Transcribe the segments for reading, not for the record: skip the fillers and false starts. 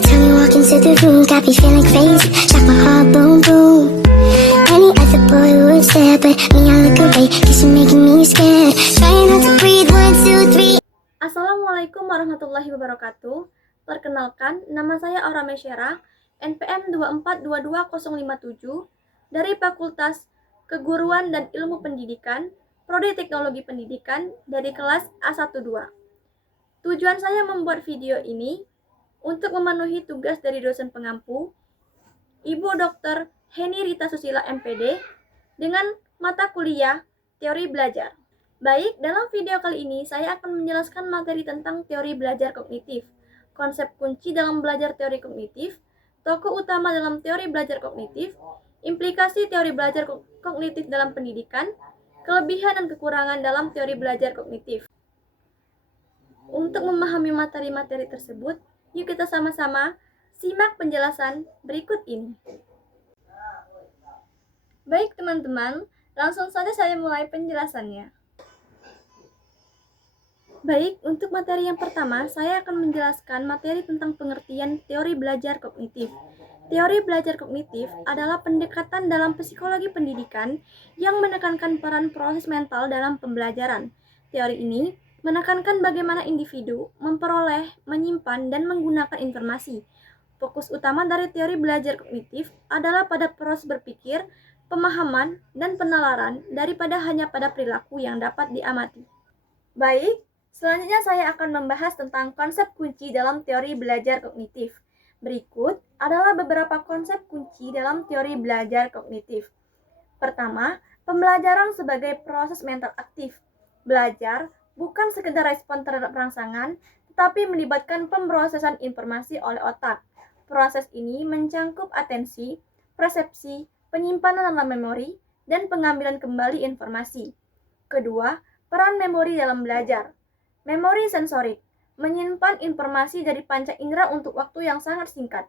time you walk into the room, got me feeling crazy, like my heart boom boom. Any other boy would stare, but me I look away, cause you're making me scared. Trying not to breathe, 1, 2, 3. Assalamualaikum warahmatullahi wabarakatuh. Perkenalkan, nama saya Aura Mesyera, NPM 2422057 dari Fakultas Keguruan dan Ilmu Pendidikan, Prodi Teknologi Pendidikan dari kelas A12. Tujuan saya membuat video ini untuk memenuhi tugas dari dosen pengampu, Ibu Dr. Heni Rita Susila MPD, dengan mata kuliah Teori Belajar. Baik, dalam video kali ini saya akan menjelaskan materi tentang teori belajar kognitif, konsep kunci dalam belajar teori kognitif, tokoh utama dalam teori belajar kognitif, implikasi teori belajar kognitif dalam pendidikan, kelebihan dan kekurangan dalam teori belajar kognitif. Untuk memahami materi-materi tersebut, yuk kita sama-sama simak penjelasan berikut ini. Baik teman-teman, langsung saja saya mulai penjelasannya. Baik, untuk materi yang pertama, saya akan menjelaskan materi tentang pengertian teori belajar kognitif. Teori belajar kognitif adalah pendekatan dalam psikologi pendidikan yang menekankan peran proses mental dalam pembelajaran. Teori ini menekankan bagaimana individu memperoleh, menyimpan, dan menggunakan informasi. Fokus utama dari teori belajar kognitif adalah pada proses berpikir, pemahaman, dan penalaran daripada hanya pada perilaku yang dapat diamati. Baik, selanjutnya saya akan membahas tentang konsep kunci dalam teori belajar kognitif. Berikut adalah beberapa konsep kunci dalam teori belajar kognitif. Pertama, pembelajaran sebagai proses mental aktif. Belajar bukan sekedar respon terhadap rangsangan, tetapi melibatkan pemrosesan informasi oleh otak. Proses ini mencangkup atensi, persepsi, penyimpanan dalam memori, dan pengambilan kembali informasi. Kedua, peran memori dalam belajar. Memori sensorik menyimpan informasi dari panca indera untuk waktu yang sangat singkat.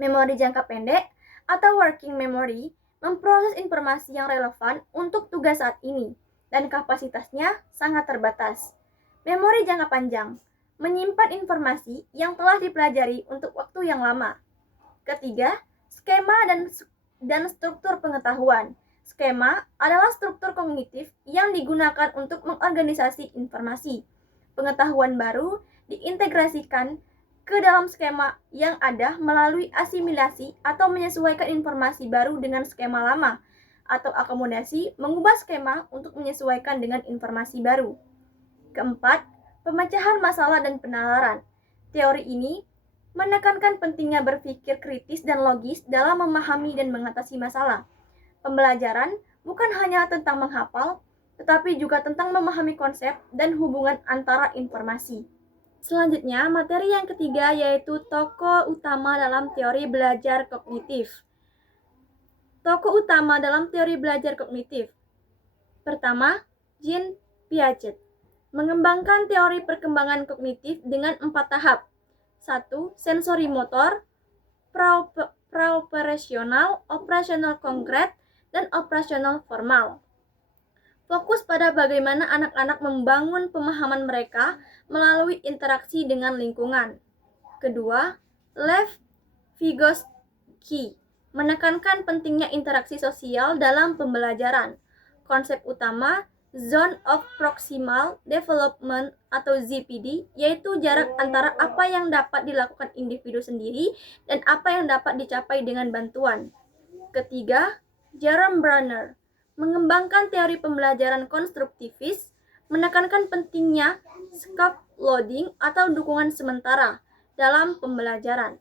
Memori jangka pendek atau working memory memproses informasi yang relevan untuk tugas saat ini, dan kapasitasnya sangat terbatas. Memori jangka panjang menyimpan informasi yang telah dipelajari untuk waktu yang lama. Ketiga, skema dan struktur pengetahuan. Skema adalah struktur kognitif yang digunakan untuk mengorganisasi informasi. Pengetahuan baru diintegrasikan ke dalam skema yang ada melalui asimilasi atau menyesuaikan informasi baru dengan skema lama, atau akomodasi mengubah skema untuk menyesuaikan dengan informasi baru. Keempat, pemecahan masalah dan penalaran. Teori ini menekankan pentingnya berpikir kritis dan logis dalam memahami dan mengatasi masalah. Pembelajaran bukan hanya tentang menghafal, tetapi juga tentang memahami konsep dan hubungan antara informasi. Selanjutnya, materi yang ketiga yaitu tokoh utama dalam teori belajar kognitif. Tokoh utama dalam teori belajar kognitif. Pertama, Jean Piaget mengembangkan teori perkembangan kognitif dengan 4 tahap. 1. Sensori motor, praoperasional, operasional konkret, dan operasional formal. Fokus pada bagaimana anak-anak membangun pemahaman mereka melalui interaksi dengan lingkungan. Kedua, Lev Vygotsky menekankan pentingnya interaksi sosial dalam pembelajaran. Konsep utama Zone of Proximal Development atau ZPD, yaitu jarak antara apa yang dapat dilakukan individu sendiri dan apa yang dapat dicapai dengan bantuan. Ketiga, Jerome Bruner mengembangkan teori pembelajaran konstruktivis, menekankan pentingnya scaffolding atau dukungan sementara dalam pembelajaran.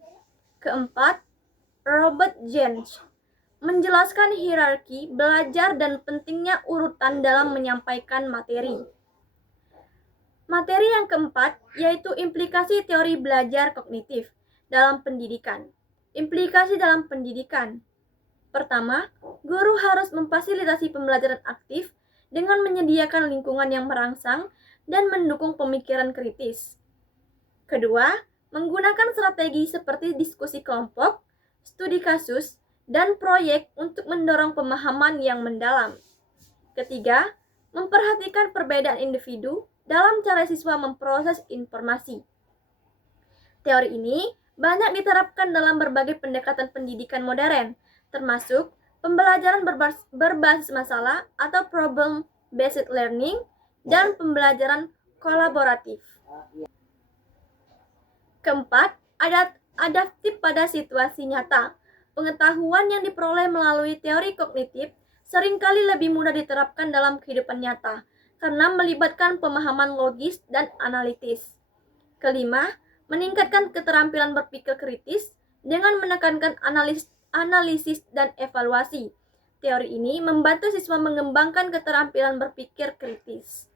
Keempat, Robert Jens menjelaskan hierarki belajar dan pentingnya urutan dalam menyampaikan materi. Materi yang keempat yaitu implikasi teori belajar kognitif dalam pendidikan. Implikasi dalam pendidikan. Pertama, guru harus memfasilitasi pembelajaran aktif dengan menyediakan lingkungan yang merangsang dan mendukung pemikiran kritis. Kedua, menggunakan strategi seperti diskusi kelompok, studi kasus, dan proyek untuk mendorong pemahaman yang mendalam. Ketiga, memperhatikan perbedaan individu dalam cara siswa memproses informasi. Teori ini banyak diterapkan dalam berbagai pendekatan pendidikan modern, termasuk pembelajaran berbasis masalah atau problem-based learning dan pembelajaran kolaboratif. Keempat, adaptif pada situasi nyata. Pengetahuan yang diperoleh melalui teori kognitif seringkali lebih mudah diterapkan dalam kehidupan nyata karena melibatkan pemahaman logis dan analitis. Kelima, meningkatkan keterampilan berpikir kritis dengan menekankan analisis dan evaluasi. Teori ini membantu siswa mengembangkan keterampilan berpikir kritis.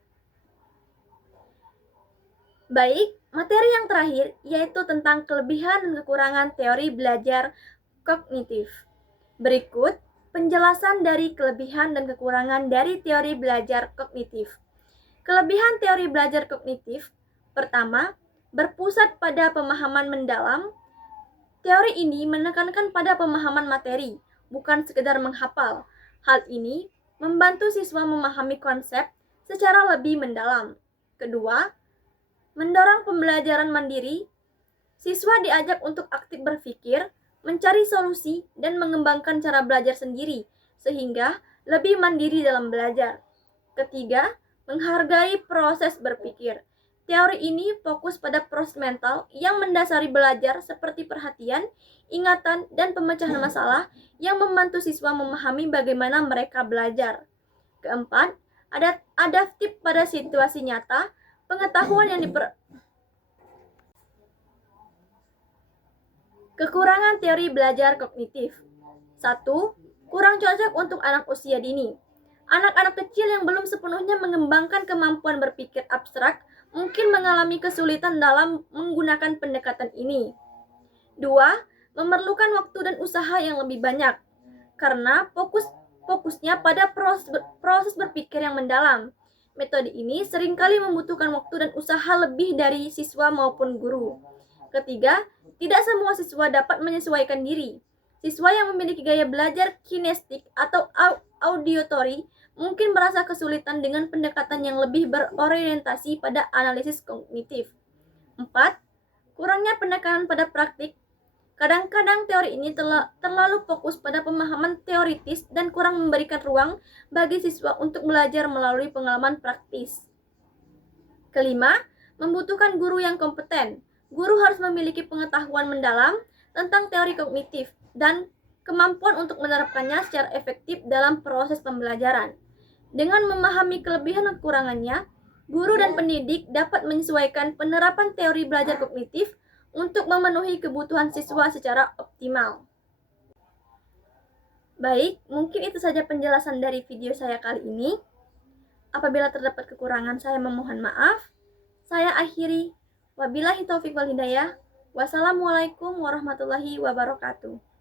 Baik, materi yang terakhir yaitu tentang kelebihan dan kekurangan teori belajar kognitif. Berikut penjelasan dari kelebihan dan kekurangan dari teori belajar kognitif. Kelebihan teori belajar kognitif, pertama, berpusat pada pemahaman mendalam. Teori ini menekankan pada pemahaman materi, bukan sekedar menghafal. Hal ini membantu siswa memahami konsep secara lebih mendalam. Kedua, mendorong pembelajaran mandiri. Siswa diajak untuk aktif berpikir, mencari solusi, dan mengembangkan cara belajar sendiri, sehingga lebih mandiri dalam belajar. Ketiga, menghargai proses berpikir. Teori ini fokus pada proses mental yang mendasari belajar seperti perhatian, ingatan, dan pemecahan masalah yang membantu siswa memahami bagaimana mereka belajar. Keempat, adaptif pada situasi nyata. Pengetahuan yang Kekurangan teori belajar kognitif. 1. Kurang cocok untuk anak usia dini. Anak-anak kecil yang belum sepenuhnya mengembangkan kemampuan berpikir abstrak mungkin mengalami kesulitan dalam menggunakan pendekatan ini. 2. Memerlukan waktu dan usaha yang lebih banyak karena fokusnya pada proses berpikir yang mendalam. Metode ini seringkali membutuhkan waktu dan usaha lebih dari siswa maupun guru. Ketiga, tidak semua siswa dapat menyesuaikan diri. Siswa yang memiliki gaya belajar kinestik atau auditory mungkin merasa kesulitan dengan pendekatan yang lebih berorientasi pada analisis kognitif. 4. Kurangnya penekanan pada praktik. Kadang-kadang teori ini terlalu fokus pada pemahaman teoritis dan kurang memberikan ruang bagi siswa untuk belajar melalui pengalaman praktis. Kelima, membutuhkan guru yang kompeten. Guru harus memiliki pengetahuan mendalam tentang teori kognitif dan kemampuan untuk menerapkannya secara efektif dalam proses pembelajaran. Dengan memahami kelebihan dan kekurangannya, guru dan pendidik dapat menyesuaikan penerapan teori belajar kognitif untuk memenuhi kebutuhan siswa secara optimal. Baik, mungkin itu saja penjelasan dari video saya kali ini. Apabila terdapat kekurangan, saya memohon maaf. Saya akhiri. Wabillahi taufiq wal hidayah. Wassalamualaikum warahmatullahi wabarakatuh.